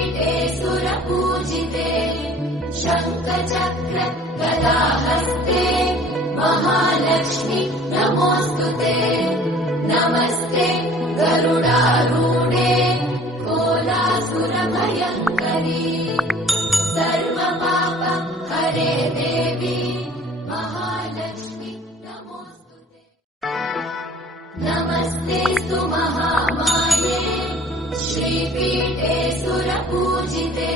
श्रीपीठे सुरपूजिते शङ्खचक्र गदाहस्ते महालक्ष्मि नमोऽस्तु ते। नमस्ते गरुडारूढे कोलासुरभयङ्करी। सर्वपाप हरे देवी श्रीपीठे सुरपूजिते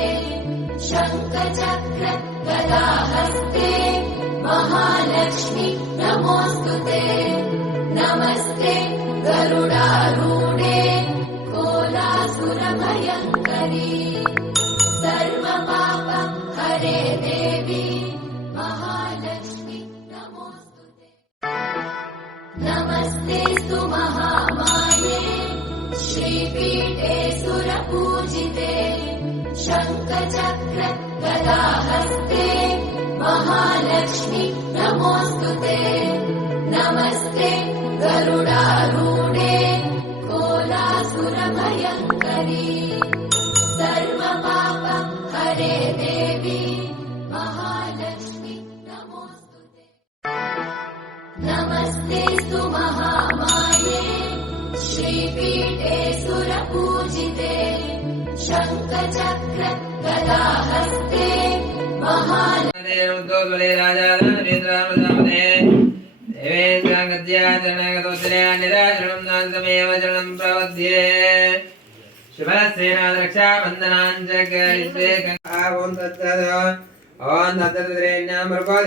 शङ्खचक्र गदाहस्ते महालक्ष्मि नमोऽस्तु ते नमस्ते गरुडारूढे कोलासुरभयङ्करी। सर्वपाप हरे देवी महालक्ष्मि ते नमस्ते सु महामाये श्रीपीठे सुरपूजिते शङ्खचक्र गदाहस्ते महालक्ष्मि नमोऽस्तु ते नमस्ते गरुडारूढे कोलासुरभयङ्करी। सर्वपाप हरे देवी महालक्ष्मि नमोऽस्तु ते नमस्ते सु महामाये श्रीपीठे सुरपूजिते शङ्खचक्र गदाहस्ते महाल देवोद्वले राजा नरेन्द्रामदामने देवेन्द्राङ्गत्याचरणगतोत्तरयानिराचरणं नान्तमेव चरणं प्रवद्ये शुभस्त्रीनाथरक्षाबन्धनाञ्च करिष्ये ॐ तत्तद् ॐ तत्तद्रेण्या मृगो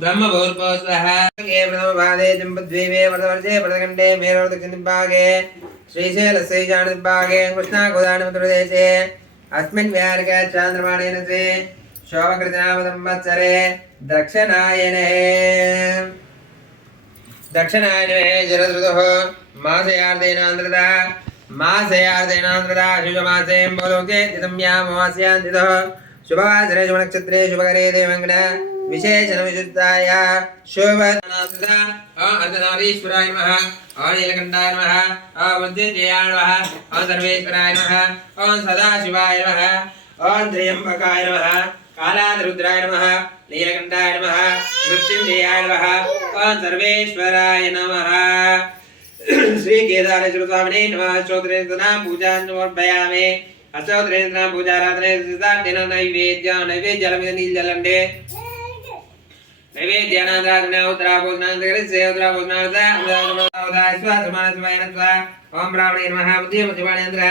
ब्रह्म भूर्भोस्वे जम्बद्वीपे व्रतवर्जे व्रतखण्डे मेरोदक्षिणभागे श्रीशैलस्यैजानुद्भागे कृष्णागोदानप्रदेशे अस्मिन् विहारके चान्द्रमाणेन श्री शोभकृतनामसंवत्सरे दक्षिणायने दक्षिणायने जलधृतुः मासयार्देनान्द्रता मासयार्देनान्द्रता शुभमासेऽम्बोलोके तिथम्यामवास्यान्तितः शुभवासरे शुभनक्षत्रे शुभकरे देवङ्गण विशेषणविशुद्धाय शोभनासुदा अर्धनारीश्वराय नमः ॐ नीलकण्ठाय नमः ॐ बुद्धिञ्जयाय नमः ॐ सर्वेश्वराय नमः ॐ सदाशिवाय नमः ॐ त्र्यम्बकाय नमः कालादरुद्राय नमः, नीलकण्ठाय नमः, मृत्युञ्जयाय नमः ॐ सर्वेश्वराय नमः। श्री केदारेश्वर स्वामिने नमः श्रोत्रेन्द्रनां पूजां समर्पयामि अष्टोत्रेन्द्रनां पूजाराधने नैवेद्यं नैवेद्यलमिदनीजलण्डे नैवेद्यानादाग्ना उत्तरा भोजनान्तरे से उत्तरा भोजनावदा उदाहरणवदा स्वा समान स्वायन स्वा ओम ब्राह्मणे नमः। बुद्धि मध्यपाणेन्द्र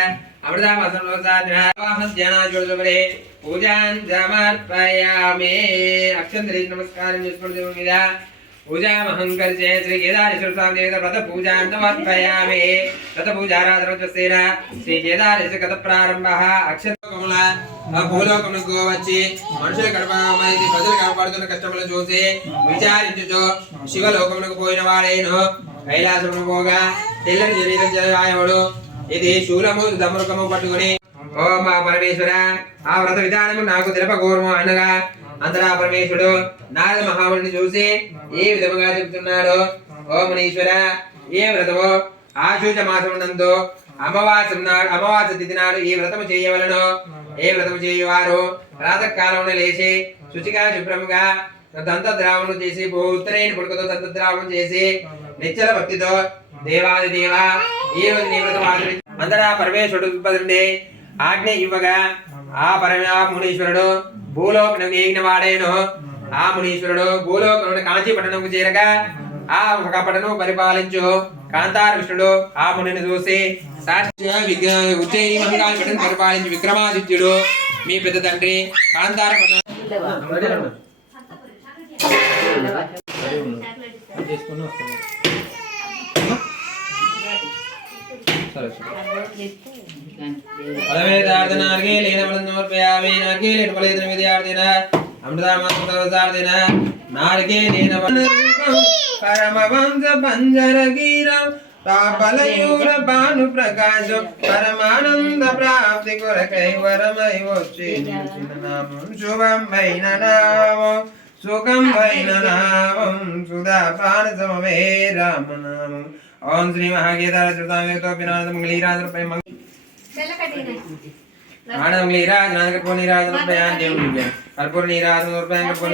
अमृता वासन वसाद्रः वाहन ध्याना जोड़ोबरे पूजां समर्पयामि अक्षंतरे नमस्कार निष्फल देव मिला पूजा महंकर जय श्री केदारेश्वर स्वामी देवता व्रत पूजा समर्पयामि तत पूजा आराधन तस्येन श्री केदारेश्वर कत प्रारंभः अक्षत कमला భూలోకమునకు వచ్చి మనుషుల గడపమైంది ప్రజలు కనపడుతున్న కష్టములు చూసి విచారించుచు శివలోకమునకు పోయిన వాడేను. కైలాసమును పోగా తెల్లని శరీరం చేయవాడు ఇది శూలము దమరుకము పట్టుకుని ఓ మా పరమేశ్వర ఆ వ్రత విధానము నాకు తెలుపకూరము అనగా అంతరా పరమేశ్వరుడు నారద మహాముని చూసి ఏ విధముగా చెబుతున్నాడు. ఓ మునీశ్వర ఏ వ్రతము ఆశూచ మాసం నందు అమావాస్య నాడు అమావాస తిథి నాడు ఈ వ్రతము చేయవలను. ఏ వ్రతం చేయువారు ప్రాతకాలంలో లేచి శుచిగా శుభ్రముగా దంతద్రావణం చేసి ఉత్తరైన పుడకతో దంతద్రావణం చేసి నిచ్చల భక్తితో దేవాది దేవ ఈ రోజు నీ వ్రతం ఆచరించి అంతటా పరమేశ్వరుడు పదండి ఆజ్ఞ ఇవ్వగా ఆ పరమ మునీశ్వరుడు భూలోకనం ఏగిన వాడేను ఆ మునీశ్వరుడు భూలోకను కాంచీ పట్టణంకు చేరగా ఆ కపటను పరిపాలించు. కాంతార విష్ణుడు ఆ మునిని చూసి సాక్షిగా ఉజ్జయిని మహంకాళి పరిపాలించు విక్రమాదిత్యుడు మీ పెద్ద తండ్రి కాంతార పట్టణం నారికే నేను పరమవంశ పంజర గీరం పాపలయూర భాను ప్రకాశం పరమానంద ప్రాప్తి కొరకై వరమై వచ్చి నామం శుభం వైన నామం సుఖం వైన నామం సుధా ప్రాణ సమమే రామనామం ఓం శ్రీ మహాగీతార మంగ ఆనందీరాజ్ నాగపూర్ నీరాజ్ రూపయాన్ దేవుని కర్పూర్ నీరాజ్ రూపయాన్ కర్పూర్